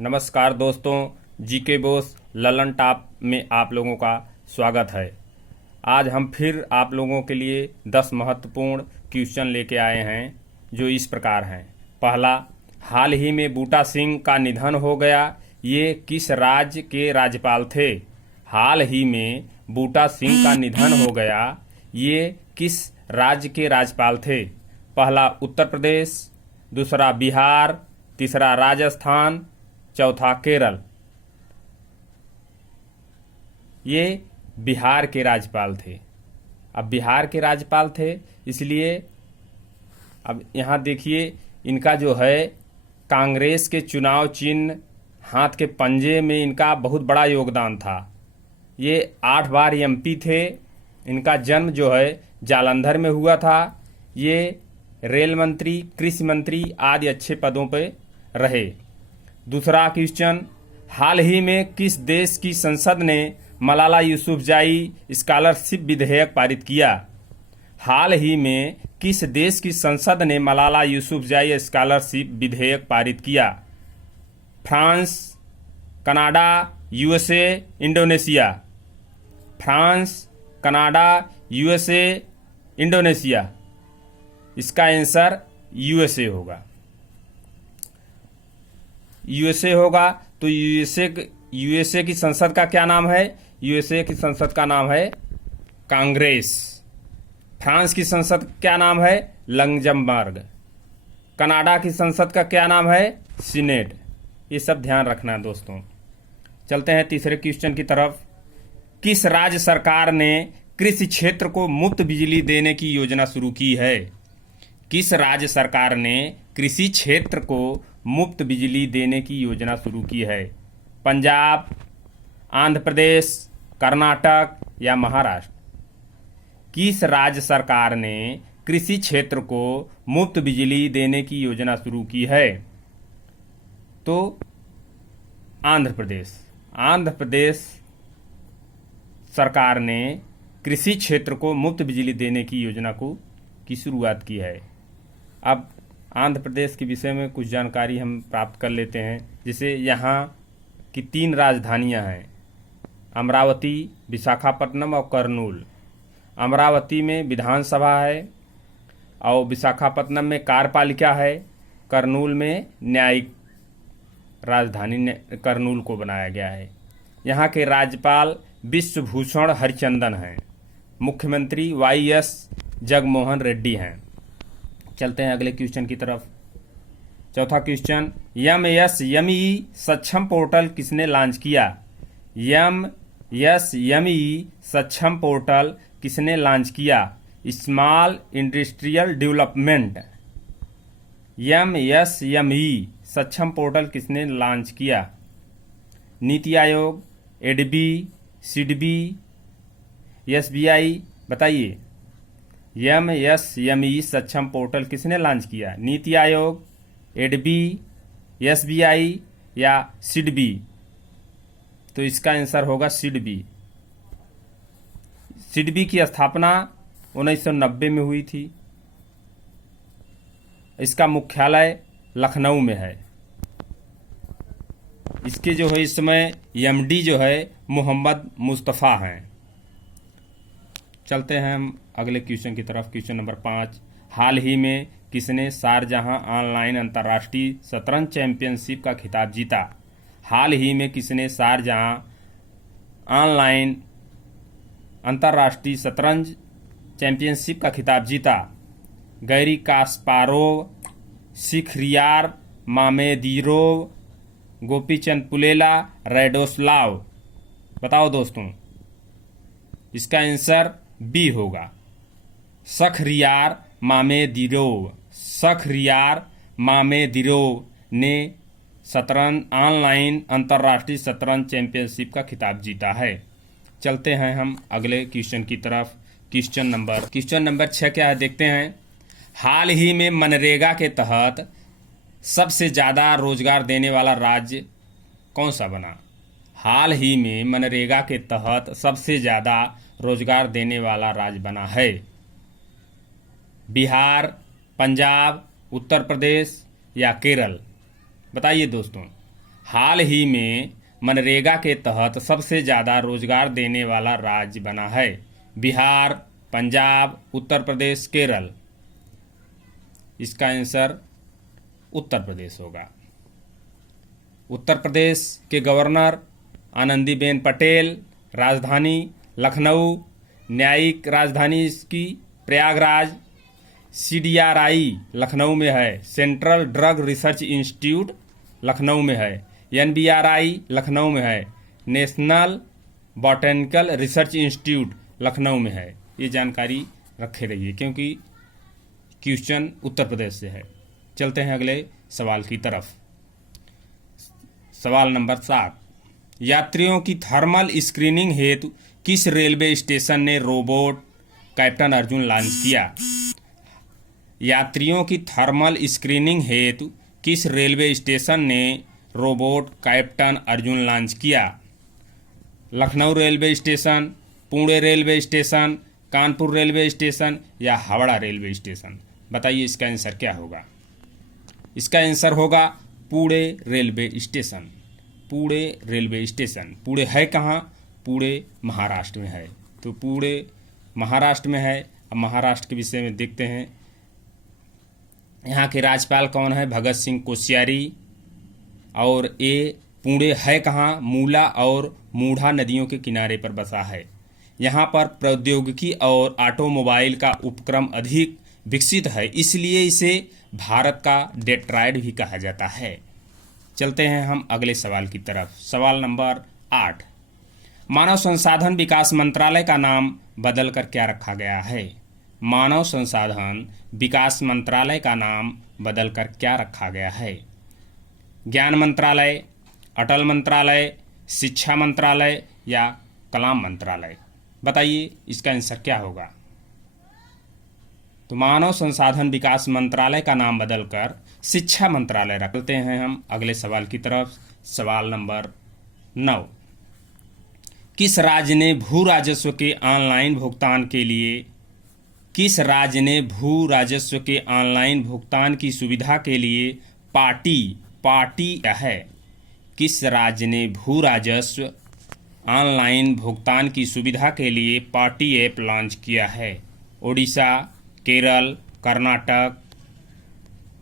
नमस्कार दोस्तों, GK Bose Lalan top में आप लोगों का स्वागत है। आज हम फिर आप लोगों के लिए 10 महत्वपूर्ण क्वेश्चन लेके आए हैं जो इस प्रकार हैं। पहला, हाल ही में बूटा सिंह का निधन हो गया, ये किस राज्य के राज्यपाल थे? हाल ही में बूटा सिंह का निधन हो गया, ये किस राज्य के राज्यपाल थे? पहला उत्तर प्रदेश, दूसरा बिहार, तीसरा राजस्थान, चौथा केरल। ये बिहार के राज्यपाल थे। अब बिहार के राज्यपाल थे, इसलिए अब यहाँ देखिए इनका जो है कांग्रेस के चुनाव चिन्ह हाथ के पंजे में इनका बहुत बड़ा योगदान था। ये 8 बार एमपी थे। इनका जन्म जो है जालंधर में हुआ था। ये रेल मंत्री, कृषि मंत्री आदि अच्छे पदों पर रहे। दूसरा क्वेश्चन, हाल ही में किस देश की संसद ने मलाला यूसुफजई स्कॉलरशिप विधेयक पारित किया? हाल ही में किस देश की संसद ने मलाला यूसुफजई स्कॉलरशिप विधेयक पारित किया? France, Canada, USA, Indonesia. France, Canada, USA, Indonesia. इसका आंसर यूएसए होगा। यूएसए होगा तो यूएसए की संसद का क्या नाम है? यूएसए की संसद का नाम है कांग्रेस। फ्रांस की संसद क्या नाम है? लग्जमबर्ग। कनाडा की संसद का क्या नाम है? सीनेट। ये सब ध्यान रखना है दोस्तों। चलते हैं तीसरे क्वेश्चन की तरफ। किस राज्य सरकार ने कृषि क्षेत्र को मुफ्त बिजली देने की योजना शुरू की है? किस राज्य सरकार ने कृषि क्षेत्र को मुफ्त बिजली देने की योजना शुरू की है? पंजाब, आंध्र प्रदेश, कर्नाटक या महाराष्ट्र? किस राज्य सरकार ने कृषि क्षेत्र को मुफ्त बिजली देने की योजना शुरू की है? तो आंध्र प्रदेश। आंध्र प्रदेश सरकार ने कृषि क्षेत्र को मुफ्त बिजली देने की योजना की शुरुआत की है। अब आंध्र प्रदेश के विषय में कुछ जानकारी हम प्राप्त कर लेते हैं। जैसे यहाँ की 3 राजधानियाँ हैं, अमरावती, विशाखापट्टनम और कर्नूल। अमरावती में विधानसभा है और विशाखापट्टनम में कार्यपालिका है। कर्नूल में न्यायिक राजधानी कर्नूल को बनाया गया है। यहाँ के राज्यपाल विश्वभूषण हरिचंदन हैं। मुख्यमंत्री वाईएस जगनमोहन रेड्डी हैं। चलते हैं अगले क्वेश्चन की तरफ। चौथा क्वेश्चन, एमएसएमई सक्षम पोर्टल किसने लॉन्च किया? एमएसएमई सक्षम पोर्टल किसने लॉन्च किया? Small industrial development. एमएसएमई सक्षम पोर्टल किसने लॉन्च किया? नीति आयोग, एडबी, सिडबी, एसबीआई? बताइए, एमएसएमई सक्षम पोर्टल किसने लॉन्च किया? नीति आयोग, एडबी, एसबीआई या सिडबी? तो इसका आंसर होगा सिडबी। सिडबी की स्थापना 1990 में हुई थी। इसका मुख्यालय लखनऊ में है। इसके जो है इस समय एमडी जो है मोहम्मद मुस्तफ़ा हैं। चलते हैं हम अगले क्वेश्चन की तरफ। क्वेश्चन नंबर 5, हाल ही में किसने शारजाह ऑनलाइन अंतर्राष्ट्रीय शतरंज चैंपियनशिप का खिताब जीता? हाल ही में किसने शारजाह ऑनलाइन अंतर्राष्ट्रीय शतरंज चैंपियनशिप का खिताब जीता? Garry Kasparov, Shakhriyar Mamedyarov, Gopichand Pullela, Radoslav? बताओ दोस्तों, इसका आंसर बी होगा, शखरियार मामेदीरोव। शखरियार मामेदीरोव ने शतरंज ऑनलाइन अंतर्राष्ट्रीय शतरंज चैंपियनशिप का खिताब जीता है। चलते हैं हम अगले क्वेश्चन की तरफ। क्वेश्चन नंबर 6 क्या है देखते हैं। हाल ही में मनरेगा के तहत सबसे ज़्यादा रोजगार देने वाला राज्य कौन सा बना? हाल ही में मनरेगा के तहत सबसे ज़्यादा रोजगार देने वाला राज्य बना है बिहार, पंजाब, उत्तर प्रदेश या केरल? बताइए दोस्तों। हाल ही में मनरेगा के तहत सबसे ज़्यादा रोजगार देने वाला राज्य बना है? बिहार, पंजाब, उत्तर प्रदेश, केरल। इसका आंसर उत्तर प्रदेश होगा। उत्तर प्रदेश के गवर्नर आनंदीबेन पटेल, राजधानी लखनऊ, न्यायिक राजधानी इसकी प्रयागराज, CDRI लखनऊ में है, central drug research institute Lucknow में है, NBRI लखनऊ में है, national botanical research institute Lucknow में है। ये जानकारी रखे रहिए क्योंकि क्वेश्चन उत्तर प्रदेश से है। चलते हैं अगले सवाल की तरफ। सवाल नंबर 7, यात्रियों की थर्मल स्क्रीनिंग हेतु किस रेलवे स्टेशन ने रोबोट कैप्टन अर्जुन लॉन्च किया? यात्रियों की थर्मल स्क्रीनिंग हेतु किस रेलवे स्टेशन ने रोबोट कैप्टन अर्जुन लॉन्च किया? Lucknow railway station, Pune railway station, Kanpur railway station या हावड़ा रेलवे स्टेशन? बताइए इसका आंसर क्या होगा। इसका आंसर होगा Pune railway station. Pune railway station. Pune है कहाँ? पुणे महाराष्ट्र में है। तो पुणे महाराष्ट्र में है। अब महाराष्ट्र के विषय में देखते हैं। यहाँ के राज्यपाल कौन है? भगत सिंह कोश्यारी। और ये पुणे है कहाँ? मूला और मूढ़ा नदियों के किनारे पर बसा है। यहाँ पर प्रौद्योगिकी और ऑटोमोबाइल का उपक्रम अधिक विकसित है, इसलिए इसे भारत का डेट्रॉयट भी कहा जाता है। चलते हैं हम अगले सवाल की तरफ। सवाल नंबर 8, मानव संसाधन विकास मंत्रालय का नाम बदलकर क्या रखा गया है? मानव संसाधन विकास मंत्रालय का नाम बदलकर क्या रखा गया है? ज्ञान मंत्रालय, अटल मंत्रालय, शिक्षा मंत्रालय या कलाम मंत्रालय? बताइए इसका आंसर क्या होगा। तो मानव संसाधन विकास मंत्रालय का नाम बदलकर शिक्षा मंत्रालय रखते हैं हम अगले सवाल की तरफ। सवाल नंबर 9, किस राज्य ने भू राजस्व के ऑनलाइन भुगतान के लिए सुविधा के लिए पार्टी क्या है? किस राज्य ने भू राजस्व ऑनलाइन भुगतान की सुविधा के लिए पार्टी ऐप लॉन्च किया है? ओडिशा, केरल, कर्नाटक,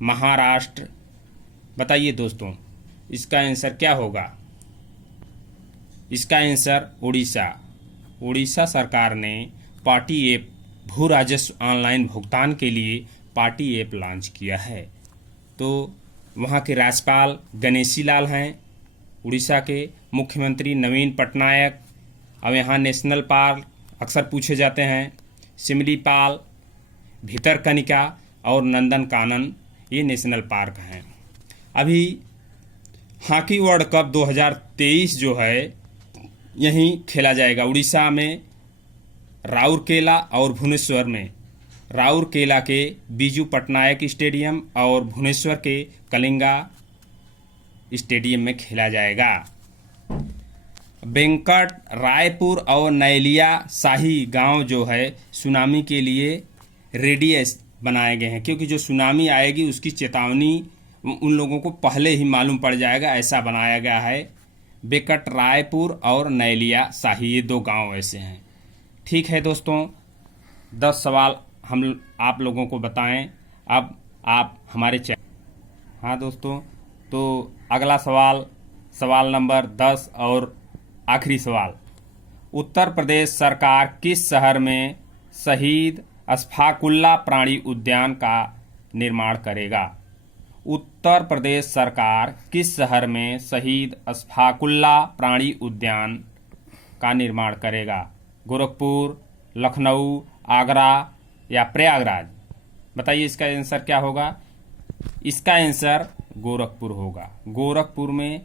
महाराष्ट्र? बताइए दोस्तों इसका आंसर क्या होगा। इसका आंसर उड़ीसा सरकार ने पार्टी ऐप भू राजस्व ऑनलाइन भुगतान के लिए पार्टी ऐप लॉन्च किया है। तो वहाँ के राज्यपाल गणेशी लाल हैं, उड़ीसा के मुख्यमंत्री नवीन पटनायक। अब यहाँ नेशनल पार्क अक्सर पूछे जाते हैं, सिमलीपाल, भितरकनिका और नंदनकानन ये नेशनल पार्क हैं। अभी हॉकी वर्ल्ड कप 2023 जो है यहीं खेला जाएगा, उड़ीसा में राउरकेला और भुवनेश्वर में। राउरकेला के बीजू पटनायक स्टेडियम और भुवनेश्वर के कलिंगा स्टेडियम में खेला जाएगा। वेंकट रायपुर और नैलिया शाही गांव जो है सुनामी के लिए रेडी बनाए गए हैं, क्योंकि जो सुनामी आएगी उसकी चेतावनी उन लोगों को पहले ही मालूम पड़ जाएगा, ऐसा बनाया गया है। वेंकट रायपुर और नैलिया शाही ये 2 गांव ऐसे हैं। ठीक है दोस्तों, 10 सवाल हम आप लोगों को बताएं। अब आप हमारे चैनल। हाँ दोस्तों, तो अगला सवाल नंबर 10 और आखिरी सवाल, उत्तर प्रदेश सरकार किस शहर में शहीद अशफाकुल्ला प्राणी उद्यान का निर्माण करेगा? उत्तर प्रदेश सरकार किस शहर में शहीद अशफाकुल्ला प्राणी उद्यान का निर्माण करेगा? गोरखपुर, लखनऊ, आगरा या प्रयागराज? बताइए इसका आंसर क्या होगा। इसका आंसर गोरखपुर होगा। गोरखपुर में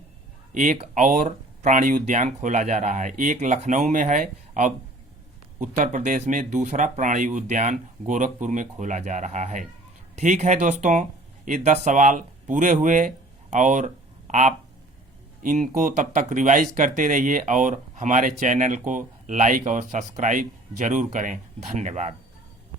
एक और प्राणी उद्यान खोला जा रहा है, एक लखनऊ में है, अब उत्तर प्रदेश में दूसरा प्राणी उद्यान गोरखपुर में खोला जा रहा है। ठीक है दोस्तों, ये 10 सवाल पूरे हुए और आप इनको तब तक रिवाइज करते रहिए और हमारे चैनल को लाइक और सब्सक्राइब जरूर करें। धन्यवाद।